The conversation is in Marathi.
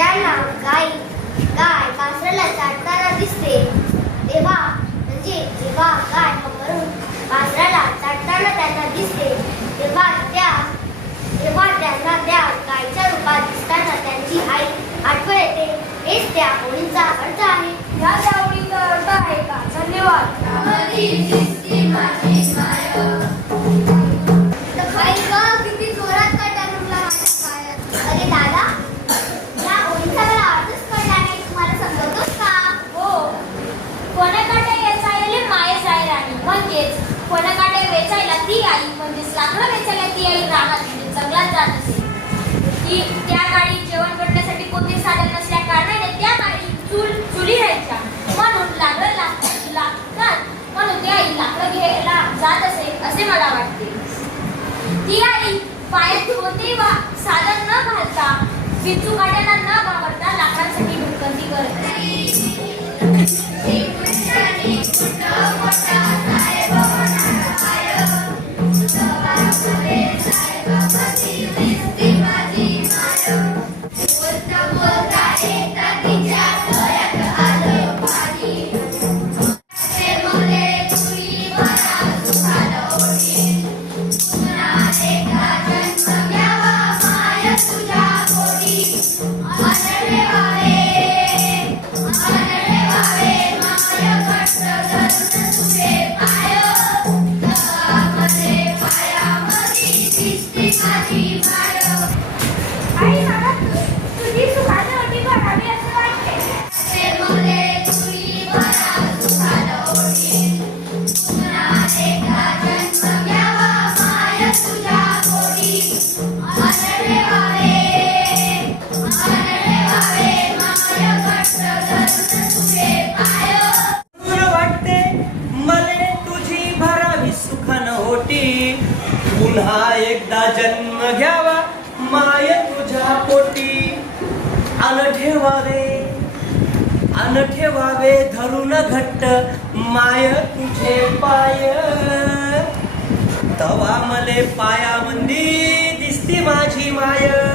त्यांना गाय वासराला चाटताना दिसते तेव्हा जेव्हा गाय मरून वासराला चाटताना त्यांना दिसते तेव्हा त्यांना त्या गायच्या रूपात दिसताना त्यांची आई आठवण येते. हेच त्या ओळीचा अर्थ आहे. या त्या ओळीचा अर्थ आहे का? धन्यवाद. किती जोरात काटा रुमला माझ्या पायात. अरे दादा, या ओळीचा मला अर्थच कळला नाही. तुम्हाला समजवतोस का? हो, कोणाकाटे वेचायला माये जाय राणी, म्हणजेच कोणाकाटे वेचायला ती आई, म्हणजेच लाकडं वेचायला ती आई रानात जंगलात जात असे. ती त्या काळी जेवण करण्यासाठी कोणते साधन नसल्या कारणाने त्या काळी चुली राहायच्या, म्हणून लाकडं लागतात, म्हणून ती आई लाकडं घ्यायला जात असे असे मला वाटते. ती आई पायात कोणतेही साधन न घालता, विंचू काट्याला न घाबरता लाकडांसाठी भटकंती करत. पुन्हा एकदा जन्म घ्यावा माय तुझ्या पोटी. अन ठेवावे धरून घट्ट माय तुझे पाय. तवा मले पायामंदी दिसती माझी माय.